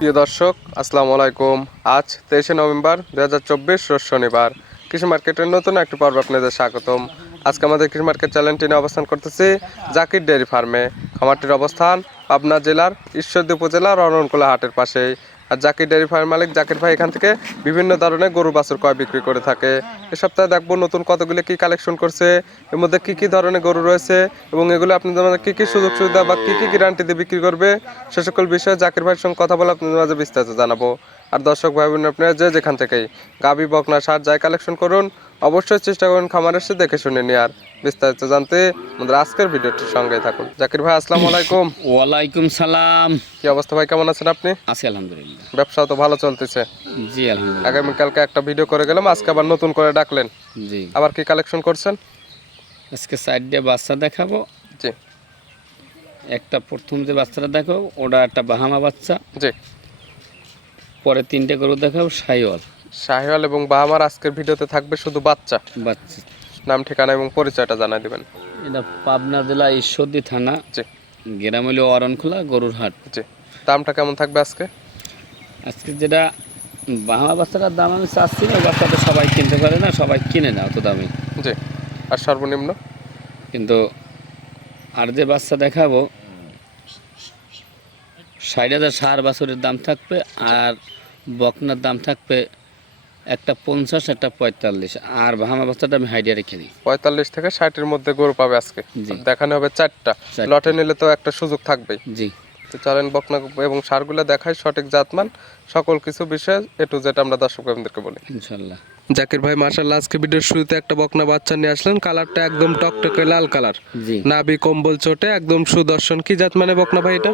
প্রিয় দর্শক, আসসালামু আলাইকুম। আজ তেইশে নভেম্বর দু হাজার চব্বিশ শনিবার। কৃষি মার্কেটের নতুন একটি পর্ব আপনাদের স্বাগতম। আজকে আমাদের কৃষি মার্কেট চ্যানেলটি নিয়ে অবস্থান করতেছি জাকির ডেয়ারি ফার্মে। খামারটির অবস্থান পাবনা জেলার ঈশ্বরদী উপজেলার অরণকুলা হাটের পাশেই। আর জাকির ডেয়ারি ফার্ম মালিক জাকির ভাই এখান থেকে বিভিন্ন ধরনের গরু বাছুর কয় বিক্রি করে থাকে। এ সপ্তাহে দেখব নতুন কতগুলি কি কালেকশন করছে, এর মধ্যে কি কি ধরনের গরু রয়েছে এবং এগুলো আপনাদের মাঝে কি কি সুযোগ সুবিধা বা কি কি গ্যারান্টি দিয়ে বিক্রি করবে, সে সকল বিষয়ে জাকির ভাইয়ের সঙ্গে কথা বলে আপনাদের মাঝে বিস্তারিত জানাব। আর দর্শক ভাই বোন আপনারা যে যেখান থেকেই গাবি বকনা, সার যাই কালেকশন করুন অবশ্যই চেষ্টা করুন খামার এসে দেখে শুনে নিয়ে আর বিস্তারিত জানতে আমাদের আজকের ভিডিওটির সঙ্গে থাকুন। জাকির ভাই আসসালামু আলাইকুম। ওয়ালাইকুম সালাম। কি অবস্থা ভাই কেমন আছেন আপনি? আছি আলহামদুলিল্লাহ। ব্যবসা তো ভালো চলতেছে। জি আলহামদুলিল্লাহ। আগামীকালকে একটা ভিডিও করে গেলাম আজকে আবার নতুন করে ডাকলেন। জি। আবার কি কালেকশন করছেন? আজকে সাইডে বাচ্চা দেখাবো। জি। একটা প্রথম যে বাচ্চাটা দেখো ওটা একটা বাহামা বাচ্চা। জি। পরে তিনটে গরু দেখাবো সাইওয়াল। শাহিওয়াল এবং বাহামার আজকের ভিডিওতে থাকবে শুধু বাচ্চা। বাচ্চা। নাম ঠিকানা এবং পরিচয়টা জানাই দিবেন। এটা পাবনা জেলা ঈশ্বরদী থানা জি। গ্রাম হলো অরণখোলা গরুর হাট জি। দামটা কেমন থাকবে আজকে? আজকে যেটা বাহামা বাচ্চাটার দাম আমি চাচ্ছি না বাচ্চাটা সবাই কিনতে পারে না সবাই কিনে না অত দামে। জি। আর সর্বনিম্ন? কিন্তু আর যে বাচ্চা দেখাবো ষাট হাজার সার বাছরের দাম থাকবে আর বকনার দাম থাকবে একটা পঞ্চাশ একটা পঁয়তাল্লিশ। আর ভামা বাচ্চাটা আমি হাইডিয়া রেখে দিই। পঁয়তাল্লিশ থেকে ষাটের মধ্যে গরু পাবে আজকে। জি। দেখানো হবে চারটা। লটে নিলে তো একটা সুযোগ থাকবে জি। তো চলেন বকনা এবং সারগুলো দেখাই সঠিক জাতমান সকল কিছু বিষয় এ টু জেড আমরা দর্শক বন্ধুদেরকে বলি। ইনশাল্লাহ। জাকির ভাই মার্শাল্লাহ আজকে ভিডিওর শুরুতে একটা বকনা বাচ্চা নিয়ে আসলেন। কালারটা একদম টকটকে লাল কালার। জি। নাভি কম্বল চোটে একদম সুদর্শন। কি জাত মানে বকনা ভাই এটা?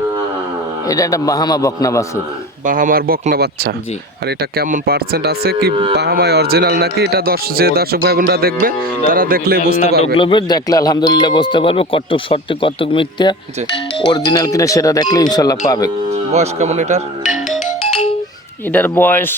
এটা একটা বাহামা বকনা বাছুর। বাহামার বকনা বাচ্চা। জি। আর এটা কেমন পার্সেন্ট আছে কি বাহামায় অরিজিনাল নাকি? এটা দর্শক যে দর্শক ভাই বোনরা দেখবে তারা দেখলে বুঝতে পারবে। ডেভেলপমেন্ট দেখলে আলহামদুলিল্লাহ বুঝতে পারবে কটক সঠিক কটক মিথ্যা। অরিজিনাল কিনা সেটা দেখলে ইনশাল্লাহ পাবে। বয়স কেমন এটার? এটার বয়স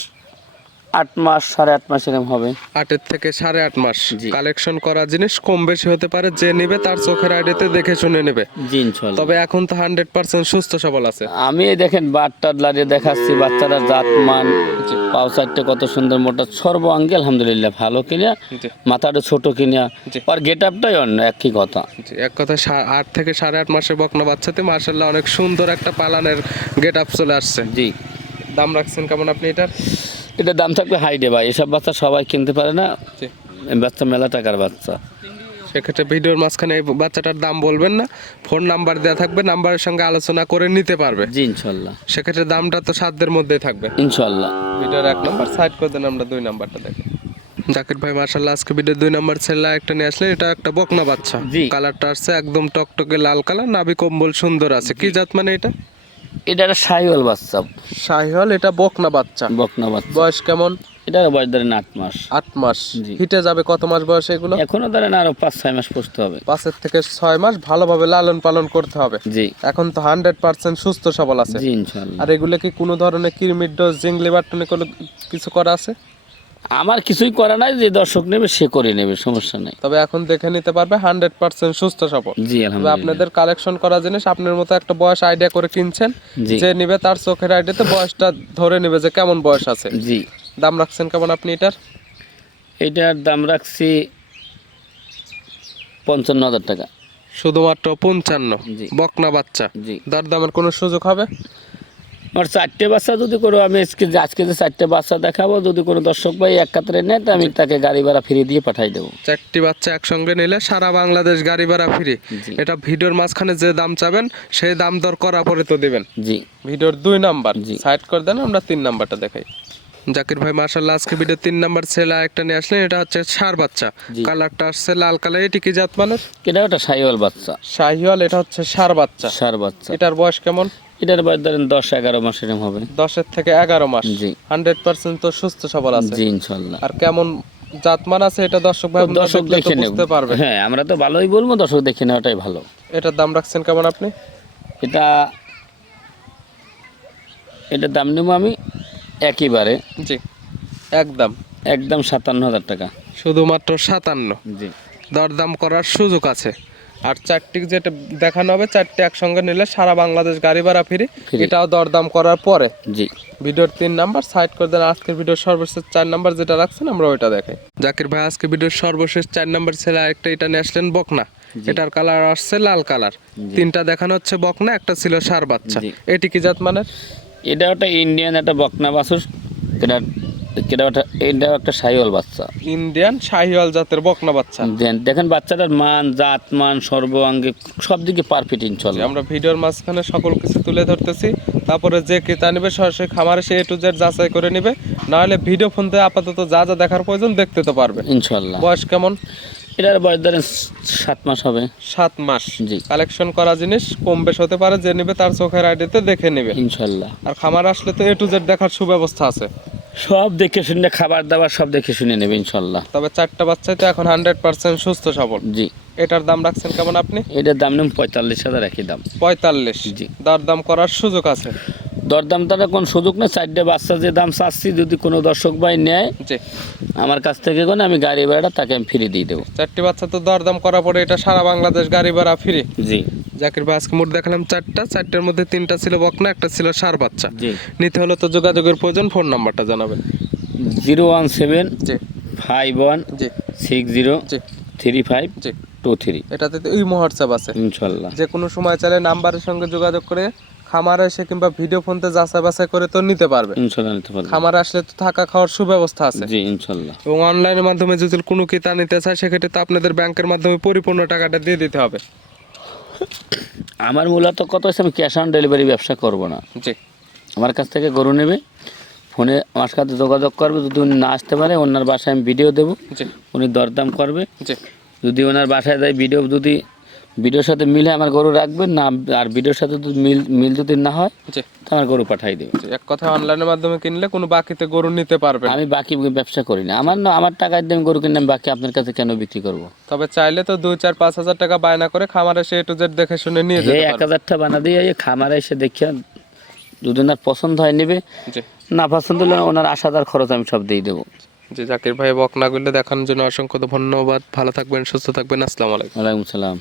আট মাস সাড়ে আট মাস এরকম হবে। আটের থেকে সাড়ে আট মাস। কালেকশন করা জিনিস কম বেশি হতে পারে যে নেবে তার চোখের আইডিতে দেখে শুনে নেবে। জি ইনশাল্লাহ। তবে এখন তো হান্ড্রেড পার্সেন্ট সুস্থ সবল আছে। আমি দেখেন বাটটা লাড়িয়ে দেখাচ্ছি বাচ্চারা জাত মান পাও চারটে কত সুন্দর মোটা সর্বাঙ্গে আলহামদুলিল্লাহ ভালো কিনা মাথাটা ছোট কিনা আর গেট আপটাই অন্য একই কথা। এক কথা আট থেকে সাড়ে আট মাসের বকনা বাচ্চাতে মার্শাল্লাহ অনেক সুন্দর একটা পালানের গেট আপ চলে আসছে। জি। দাম রাখছেন কেমন আপনি এটার? এটার দাম থাকবে হাইডে ভাই। এসব বাচ্চা সবাই কিনতে পারে না। বাচ্চা মেলা টাকার বাচ্চা। সেক্ষেত্রে ভিডিওর মাঝখানে এই বাচ্চাটার দাম বলবেন না। ফোন নাম্বার দেওয়া থাকবে নাম্বারের সঙ্গে আলোচনা করে নিতে পারবে। জি ইনশাল্লাহ। সেক্ষেত্রে দামটা তো সাধ্যের মধ্যেই থাকবে। ইনশাল্লাহ। ভিডিওর এক নাম্বার সাইড করে দেন আমরা দুই নাম্বারটা দেখি। জাকির ভাই মার্শাল্লাহ আজকে ভিডিও দুই নাম্বার ছেলে একটা নিয়ে আসলেন এটা একটা বকনা বাচ্চা। কালারটা আসছে একদম টকটকে লাল কালার নাভি কম্বল সুন্দর আছে। কি জাত মানে এটা? এটা একটা সাইওয়াল বাচ্চা। শাহিওয়াল এটা বকনা বাচ্চা। বকনা বাচ্চা। বয়স কেমন? এটার বয়স ধরেন আট মাস। আট মাস। হিটে যাবে কত মাস বয়স এগুলো? এখনও ধরেন আরও পাঁচ ছয় মাস পুষতে হবে। পাঁচের থেকে ছয় মাস ভালোভাবে লালন পালন করতে হবে। জি। এখন তো হান্ড্রেড পার্সেন্ট সুস্থ সবল আছে। জি ইনশাল্লাহ আর এগুলো কি কোনো ধরনের কিরমিড ডোজ জিংলি বাটনে কোনো কিছু করা আছে? আমার কিছুই করা নাই যে দর্শক নেবে সে করে নেবে সমস্যা নেই। তবে এখন দেখে নিতে পারবে হান্ড্রেড পার্সেন্ট সুস্থ সবল। জি তবে আলহামদুলিল্লাহ। আপনাদের কালেকশন করা জিনিস আপনার মতো একটা বয়স আইডিয়া করে কিনছেন জি। যে নিবে তার চোখের আইডিয়াতে বয়সটা ধরে নেবে যে কেমন বয়স আছে। জি। দাম রাখছেন কেমন আপনি এটার? এটার দাম রাখছি পঞ্চান্ন হাজার টাকা। শুধুমাত্র পঞ্চান্ন। জি। বকনা বাচ্চা। জি। দর দামের কোনো সুযোগ হবে? আমার চারটে বাচ্চা যদি করো আমি আজকে যে- চারটে বাচ্চা দেখাবো যদি কোনো দর্শক ভাই এক কাতরে নেয় তো আমি তাকে গাড়ি ভাড়া ফিরিয়ে দিয়ে পাঠাই দেবো। চারটি বাচ্চা একসঙ্গে নিলে সারা বাংলাদেশ গাড়ি ভাড়া ফ্রি। এটা ভিডিওর মাঝখানে যে দাম চাবেন সেই দাম দর করা পরে তো দেবেন। জি। ভিডিওর দুই নাম্বার। জি। সাইড করে দেন আমরা তিন নাম্বারটা দেখাই। জাকির ভাই মার্শাল্লাহ আজকে ভিডিও তিন নাম্বার ছেলে একটা নিয়ে আসলেন এটা হচ্ছে সার বাচ্চা। কালারটা আসছে লাল কালার এটি কি জাত মানের এটা ওটা সাইওয়াল বাচ্চা। শাহিওয়াল এটা হচ্ছে সার বাচ্চা। সার বাচ্চা। এটার বয়স কেমন? এটার বয়স ধরেন দশ এগারো মাস এরকম হবে। দশের থেকে এগারো মাস। জি। হান্ড্রেড পার্সেন্ট তো সুস্থ সবল আছে। জি ইনশাল্লাহ। আর কেমন জাতমান আছে এটা দর্শক ভাই দর্শক দেখে বুঝতে পারবে। হ্যাঁ আমরা তো ভালোই বলব দর্শক দেখে নেওয়াটাই ভালো। এটার দাম রাখছেন কেমন আপনি? এটা এটার দাম নেব আমি একইবারে জি একদম। একদম সাতান্ন হাজার টাকা। শুধুমাত্র সাতান্ন। জি। দরদাম করার সুযোগ আছে। আর চারটি যেটা দেখানো হবে চারটি একসঙ্গে নিলে সারা বাংলাদেশ গাড়ি ভাড়া ফিরি। এটাও দরদাম করার পরে। জি। ভিডিওর তিন নাম্বার সাইড করে দেন আজকের ভিডিওর সর্বশেষ চার নাম্বার যেটা রাখছেন আমরা ওইটা দেখাই। জাকির ভাই আজকে ভিডিওর সর্বশেষ চার নাম্বার ছেলে আরেকটা এটা নিয়ে আসলেন বকনা। এটার কালার আসছে লাল কালার। তিনটা দেখানো হচ্ছে বকনা একটা ছিল সার বাচ্চা। এটি কি জাত মানের? এটা একটা ইন্ডিয়ান একটা বকনা বাসুর এটা এটা এটাও একটা সাইওয়াল বাচ্চা। ইন্ডিয়ান শাহিওয়াল জাতের বকনা বাচ্চা। দেখেন বাচ্চাটার মান জাত মান সর্বাঙ্গে সব দিকে পারফেক্ট ইনশাল্লাহ আমরা ভিডিওর মাঝখানে সকল কিছু তুলে ধরতেছি। তারপরে যে ক্রেতা নেবে সরাসরি খামারে সে টু জেড যাচাই করে নেবে। নাহলে ভিডিও ফোন থেকে আপাতত যা যা দেখার প্রয়োজন দেখতে তো পারবে। ইনশাল্লাহ বয়স কেমন? এটার বয়স ধরেন সাত মাস হবে। সাত মাস। জি। কালেকশন করা জিনিস কম বেশ হতে পারে যে নেবে তার চোখের আইডিতে দেখে নেবে। ইনশাল্লাহ আর খামার আসলে তো এ টু জেড দেখার সুব্যবস্থা আছে। সব দেখে শুনে খাবার দাবার সব দেখে শুনে নেবে ইনশাল্লাহ। তবে চারটা বাচ্চাই তো এখন হান্ড্রেড পার্সেন্ট সুস্থ সবল। জি। এটার দাম রাখছেন কেমন আপনি? এটার দাম নেব পঁয়তাল্লিশ হাজার একই দাম। পঁয়তাল্লিশ। জি। দর দাম করার সুযোগ আছে? দরদাম তারা কোন সুযোগ নেই চারটে বাচ্চা যে দাম চাচ্ছি যদি কোনো দর্শক ভাই নেয় জি। আমার কাছ থেকে কোন আমি গাড়ি ভাড়া তাকে আমি ফ্রি দিয়ে দেবো। চারটি বাচ্চা তো দরদাম করার পরে এটা সারা বাংলাদেশ গাড়ি ভাড়া ফ্রি জি। জাকির ভাই আজকে মোট দেখালাম চারটা। চারটার মধ্যে তিনটা ছিল বকনা একটা ছিল সার বাচ্চা। নিতে হলে তো যোগাযোগের প্রয়োজন ফোন নাম্বারটা জানাবেন। জিরো ওয়ান সেভেন জি। ফাইভ ওয়ান জি। সিক্স জিরো জি। থ্রি ফাইভ জি। Two three. এটাতে তো এই হোয়াটসঅ্যাপ আছে। ইনশাল্লাহ। যে কোনো সময় চাইলে নাম্বারের সঙ্গে যোগাযোগ করে খামারে এসে কিংবা ভিডিও ফোনতে যাচাই বাছাই করে তো নিতে পারবে। ইনশাল্লাহ নিতে পারব। খামারে আসলে তো থাকা খাওয়ার সুব্যবস্থা আছে। জি ইনশাল্লাহ। এবং অনলাইনের মাধ্যমে যদি কোনো ক্রেতা নিতে চায় সেক্ষেত্রে তো আপনাদের ব্যাংকের মাধ্যমে পরিপূর্ণ টাকাটা দিয়ে দিতে হবে। আমার মূলত কত হচ্ছে আমি ক্যাশ অন ডেলিভারি ব্যবসা করব না। জি। আমার কাছ থেকে গরু নেবে ফোনে আমার সাথে যোগাযোগ করবে যদি উনি না আসতে পারে ওনার বাসায় আমি ভিডিও দেবো। উনি দরদাম করবে। যদি ওনার বাসায় যায় ভিডিও যদি ভিডিওর সাথে মিলে আমার গরু রাখবেন না আর ভিডিওর সাথে যদি মিল মিল যদি না হয় তো আমার গরু পাঠাই দেবে এক কথা অনলাইনের মাধ্যমে কিনলে কোনো বাকিতে গরু নিতে পারবে আমি বাকি ব্যবসা করি না। আমার না আমার টাকার দিয়ে গরু কিনে আমি বাকি আপনার কাছে কেন বিক্রি করব? তবে চাইলে তো দুই চার পাঁচ হাজার টাকা বায়না করে খামারে সে টু জেড দেখে শুনে নিয়ে যেতে এক হাজারটা বানা দিয়ে এই খামারে এসে দেখিয়া ওনার পছন্দ হয় নেবে। না পছন্দ হলে ওনার আসাদার খরচ আমি সব দিয়ে দেবো। জি জাকির ভাই বকনাগুলো দেখানোর জন্য অসংখ্য ধন্যবাদ। ভালো থাকবেন সুস্থ থাকবেন। আসসালামু আলাইকুম। ওয়ালাইকুম সালাম।